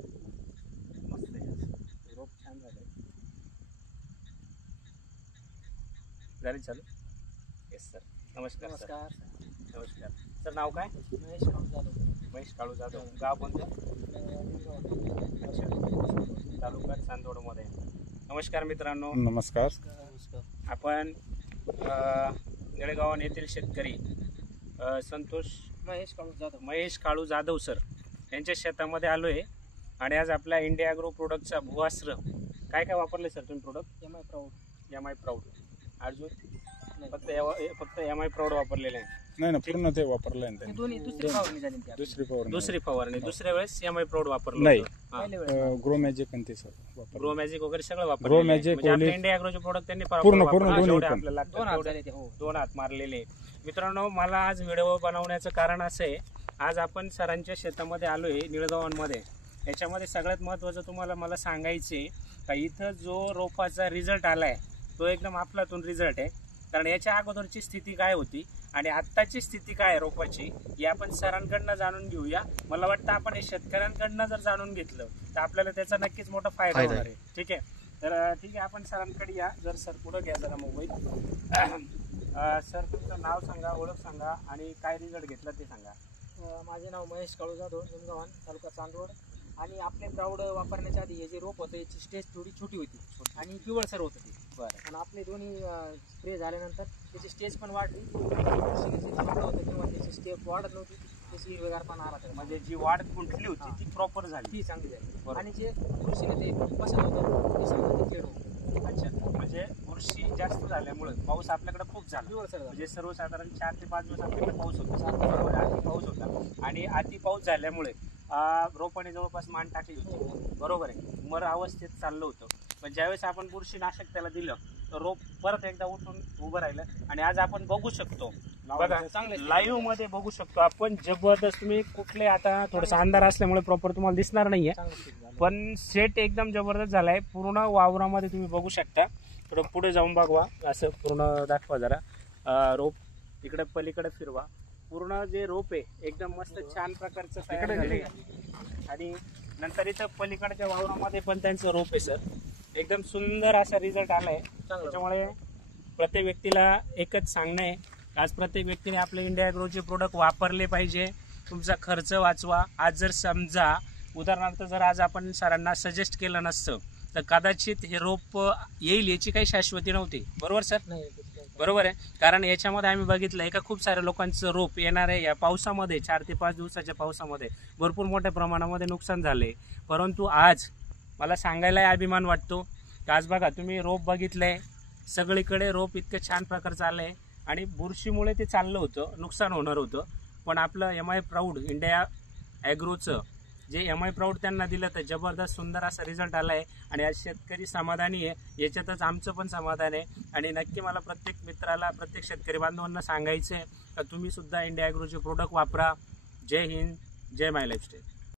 मस्त आहे, रोप छान झालं. झाली चालू. येस सर, नमस्कार सर. नमस्कार. नमस्कार सर, नाव काय? महेश काळू जाधव. महेश काळू जाधव. गाव कोणतं? तालुका चांदवडमध्ये. नमस्कार मित्रांनो. नमस्कार. आपण येळेगाव येथील शेतकरी संतोष महेश काळू जाधव सर यांच्या शेतामध्ये आलो आहे. आणि आज आपल्या इंडिया ॲग्रो प्रोडक्टचा भुवास्त्र काय काय वापरले सर तुम्ही प्रोडक्ट? M I proud. अजून फक्त एम आय प्राऊड वापरलेले आहे? नाही ना, पूर्ण ते वापरलं आहे त्यांनी. दुसरी फवारणी. दुसऱ्या वेळेस एम आय प्राऊड वापरलं नाही. ग्रो मॅजिक पण ते सर वापरलं. ग्रो मॅजिक वगैरे सगळं वापरलं. ग्रो मॅजिक आपल्या इंडिया ॲग्रोचे प्रोडक्ट त्यांनी पूर्ण आपल्याला 2 हात मारलेले. मित्रांनो, मला आज व्हिडिओ बनवण्याचं कारण असं आहे, आज आपण सरांच्या शेतामध्ये आलोय निळगावांमध्ये. याच्यामध्ये सगळ्यात महत्त्वाचं तुम्हाला मला सांगायचे का इथं जो रोपाचा रिझल्ट आलाय तो एकदम आपलातून रिझल्ट आहे. कारण याच्या अगोदरची स्थिती काय होती आणि आत्ताची स्थिती काय आहे रोपाची हे आपण सरांकडनं जाणून घेऊया. मला वाटतं आपण हे शेतकऱ्यांकडनं जर जाणून घेतलं तर आपल्याला त्याचा नक्कीच मोठा फायदा होणार आहे. ठीक आहे, तर ठीक आहे, आपण सरांकडे या. जर सर पुढं घ्या जरा मोबाईल. सर तुमचं नाव सांगा, ओळख सांगा आणि काय रिझल्ट घेतला ते सांगा. माझे नाव महेश काळू जाधव, निमगावान, तालुका चांदवड. आणि आपले प्राऊड वापरण्याच्या आधी हे जे रोप होतं याची स्टेज थोडी छोटी होती आणि पिवळसर होतं ते. बरं. आणि आपले दोन्ही स्प्रे झाल्यानंतर त्याची स्टेज पण वाढली. होतं तेव्हा त्याची स्टेप वाढत नव्हती, त्याची हिरवेगारपणा आला. तर म्हणजे जी वाढ खुंटली होती ती प्रॉपर झाली, ती चांगली झाली. आणि जे बुरशीने ते पसंत होतं ते सगळं ते खेळ. अच्छा, म्हणजे बुरशी जास्त झाल्यामुळे पाऊस आपल्याकडे खूप झाला. पिवळसर झालं. म्हणजे सर्वसाधारण 4 ते 5 दिवस आपल्याकडे पाऊस होता. बरोबर, अति पाऊस होता. आणि अति पाऊस झाल्यामुळे रोपाने जवळपास मान टाकली होती. बरोबर आहे, मर अवस्थेत चाललं होतं. पण ज्यावेळेस आपण बुरशीनाशक त्याला दिलं तर रोप परत एकदा उठून उभं राहिलं. आणि आज आपण बघू शकतो, बघा लाईव्ह मध्ये बघू शकतो आपण, जबरदस्त. तुम्ही कुठले आता थोडासा अंधार असल्यामुळे प्रॉपर तुम्हाला दिसणार नाहीये, पण सेट एकदम जबरदस्त झालाय. पूर्ण वावरामध्ये तुम्ही बघू शकता. थोडं पुढे जाऊन बघवा, असं पूर्ण दाखवा जरा. रोप इकडे पलीकडे फिरवा. पूर्ण जे रोप आहे एकदम मस्त छान प्रकारचं तयार झालंय. आणि नंतर इथं पलीकडच्या वावरामध्ये पण त्यांचं रोप आहे सर. एकदम सुंदर असा रिझल्ट आलाय. त्याच्यामुळे प्रत्येक व्यक्तीला एकच सांगणं आहे, आज प्रत्येक व्यक्तीने आपले इंडिया ॲग्रोचे प्रोडक्ट वापरले पाहिजे. तुमचा खर्च वाचवा. आज जर समजा उदाहरणार्थ जर आज आपण सरांना सजेस्ट केलं नसतं तर कदाचित हे रोप येईल याची काही शाश्वती नव्हती. बरोबर सर? नाही, बरोबर आहे. कारण याच्यामध्ये आम्ही बघितलं का खूप साऱ्या लोकांचं रोप येणार आहे या पावसामध्ये, 4 ते 5 दिवसाच्या पावसामध्ये भरपूर मोठ्या प्रमाणामध्ये नुकसान झाले. परंतु आज मला सांगायला अभिमान वाटतो की आज बघा तुम्ही रोप बघितलंय, सगळीकडे रोप इतकं छान प्रकारचं आलंय. आणि बुरशीमुळे ते चाललं होतं, नुकसान होणार होतं. पण आपलं एम आय प्राऊड इंडिया ॲग्रोचं जे एम आय प्राऊड त्यांना दिलं तर जबरदस्त सुंदर असा रिझल्ट आला आहे. आणि आज शेतकरी समाधानी आहे, याच्यातच आमचं पण समाधान आहे. आणि नक्की मला प्रत्येक मित्राला, प्रत्येक शेतकरी बांधवांना सांगायचं आहे का तुम्ही सुद्धा इंडिया ॲग्रोचे प्रोडक्ट वापरा. जय हिंद, जय माय लाईफस्टाईल.